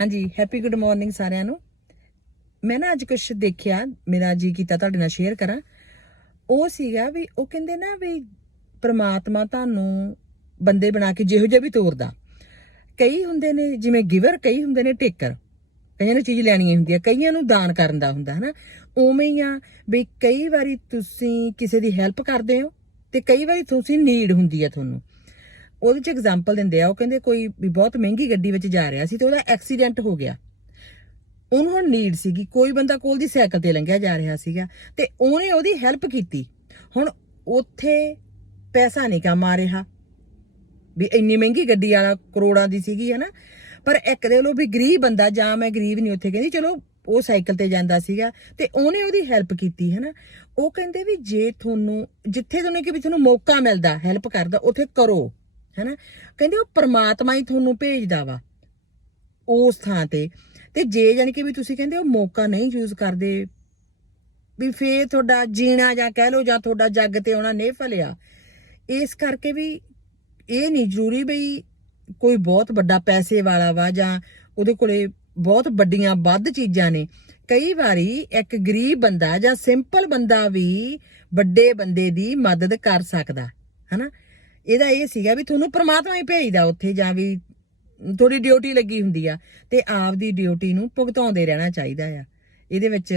ਹਾਂਜੀ happy good morning ਸਾਰਿਆਂ ਨੂੰ। ਮੈਂ ਨਾ ਅੱਜ ਕੁਝ ਦੇਖਿਆ, ਮੇਰਾ ਜੀ ਕੀਤਾ ਤੁਹਾਡੇ ਨਾਲ ਸ਼ੇਅਰ ਕਰਾਂ। ਉਹ ਸੀਗਾ ਵੀ ਉਹ ਕਹਿੰਦੇ ਨਾ ਵੀ ਪ੍ਰਮਾਤਮਾ ਤੁਹਾਨੂੰ ਬੰਦੇ ਬਣਾ ਕੇ ਜਿਹੋ ਜਿਹਾ ਵੀ ਤੋਰਦਾ। ਕਈ ਹੁੰਦੇ ਨੇ, ਜਿਵੇਂ ਗਿਵਰ ਕਈ ਹੁੰਦੇ ਨੇ ਟੇਕਰ ਕਈਆਂ ਨੂੰ ਚੀਜ਼ ਲੈਣੀ ਹੁੰਦੀ ਹੈ ਕਈਆਂ ਨੂੰ ਦਾਨ ਕਰਨ ਦਾ ਹੁੰਦਾ ਹੈ ਨਾ ਉਵੇਂ ਹੀ ਆ ਵੀ ਕਈ ਵਾਰੀ ਤੁਸੀਂ ਕਿਸੇ ਦੀ ਹੈਲਪ ਕਰਦੇ ਹੋ ਤੇ ਕਈ ਵਾਰੀ ਤੁਸੀਂ ਨੀਡ ਹੁੰਦੀ ਹੈ ਤੁਹਾਨੂੰ। ਉਹਦੇ ਚ ਐਗਜ਼ਾਮਪਲ ਦਿੰਦੇ ਆ, ਉਹ ਕਹਿੰਦੇ ਕੋਈ ਵੀ ਬਹੁਤ ਮਹਿੰਗੀ ਗੱਡੀ ਵਿੱਚ ਜਾ ਰਿਹਾ ਸੀ ਤੇ ਉਹਦਾ ਐਕਸੀਡੈਂਟ ਹੋ ਗਿਆ। ਉਹਨੂੰ ਹੁਣ ਨੀਡ ਸੀਗੀ, ਕੋਈ ਬੰਦਾ ਕੋਲ ਦੀ ਸਾਈਕਲ ਤੇ ਲੰਘਿਆ ਜਾ ਰਿਹਾ ਸੀਗਾ ਤੇ ਉਹਨੇ ਉਹਦੀ ਹੈਲਪ ਕੀਤੀ। ਹੁਣ ਉੱਥੇ ਪੈਸਾ ਨਹੀਂ ਕੰਮ ਆ ਰਿਹਾ। ਵੀ ਇੰਨੀ ਮਹਿੰਗੀ ਗੱਡੀ ਵਾਲਾ ਕਰੋੜਾਂ ਦੀ ਸੀਗੀ, ਹਨਾ? ਪਰ ਇੱਕ ਦੇ ਲੋ ਵੀ ਗਰੀਬ ਬੰਦਾ, ਜਾਂ ਮੈਂ ਗਰੀਬ ਨਹੀਂ ਉੱਥੇ ਕਹਿੰਦੀ, ਚਲੋ, ਉਹ ਸਾਈਕਲ ਤੇ ਜਾਂਦਾ ਸੀਗਾ ਤੇ ਉਹਨੇ ਉਹਦੀ ਹੈਲਪ ਕੀਤੀ ਹੈ ਨਾ ਉਹ ਕਹਿੰਦੇ ਵੀ ਜੇ ਤੁਹਾਨੂੰ, ਜਿੱਥੇ ਤੁਹਾਨੂੰ ਕਿ ਵੀ ਤੁਹਾਨੂੰ ਮੌਕਾ ਮਿਲਦਾ ਹੈਲਪ ਕਰਦਾ ਉੱਥੇ ਕਰੋ। ਹਨਾ? ਕਹਿੰਦੇ ਉਹ ਪਰਮਾਤਮਾ ਹੀ ਤੁਹਾਨੂੰ ਭੇਜਦਾ ਵਾ ਉਸ ਥਾਂ ਤੇ। ਤੇ ਜੇ ਜਾਨੀ ਕਿ ਵੀ ਤੁਸੀਂ ਕਹਿੰਦੇ ਉਹ ਮੌਕਾ ਨਹੀਂ ਯੂਜ਼ ਕਰਦੇ, ਵੀ ਫੇਰ ਤੁਹਾਡਾ ਜੀਣਾ ਜਾਂ ਕਹਿ ਲਓ ਜਾਂ ਤੁਹਾਡਾ ਜੱਗ ਤੇ ਆਉਣਾ ਨਹੀਂ ਫਲਿਆ, ਇਸ ਕਰਕੇ ਵੀ ਇਹ ਨਹੀਂ ਜ਼ਰੂਰੀ ਬਈ ਕੋਈ ਬਹੁਤ ਵੱਡਾ ਪੈਸੇ ਵਾਲਾ ਵਾ ਜਾਂ ਉਹਦੇ ਕੋਲੇ ਬਹੁਤ ਵੱਡੀਆਂ ਵੱਧ ਚੀਜ਼ਾਂ ਨੇ। ਕਈ ਵਾਰੀ ਇੱਕ ਗਰੀਬ ਬੰਦਾ ਜਾਂ ਸਿੰਪਲ ਬੰਦਾ ਵੀ ਵੱਡੇ ਬੰਦੇ ਦੀ ਮਦਦ ਕਰ ਸਕਦਾ, ਹਨਾ? ਇਹਦਾ ਇਹ ਸੀਗਾ ਵੀ ਤੁਹਾਨੂੰ ਪ੍ਰਮਾਤਮਾ ਹੀ ਭੇਜਦਾ ਉੱਥੇ ਜਾਂ ਵੀ ਤੁਹਾਡੀ ਡਿਊਟੀ ਲੱਗੀ ਹੁੰਦੀ ਆ ਤੇ ਆਪਦੀ ਡਿਊਟੀ ਨੂੰ ਭੁਗਤਾਉਂਦੇ ਰਹਿਣਾ ਚਾਹੀਦਾ ਆ। ਇਹਦੇ ਵਿੱਚ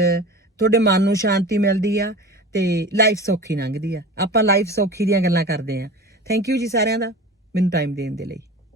ਤੁਹਾਡੇ ਮਨ ਨੂੰ ਸ਼ਾਂਤੀ ਮਿਲਦੀ ਆ ਤੇ ਲਾਈਫ ਸੌਖੀ ਲੰਘਦੀ ਆ। ਆਪਾਂ ਲਾਈਫ ਸੌਖੀ ਦੀਆਂ ਗੱਲਾਂ ਕਰਦੇ ਆ। ਥੈਂਕ ਯੂ ਜੀ ਸਾਰਿਆਂ ਦਾ। ਮੈਨੂੰ ਟਾਈਮ ਦੇਣ ਦੇ ਲਈ।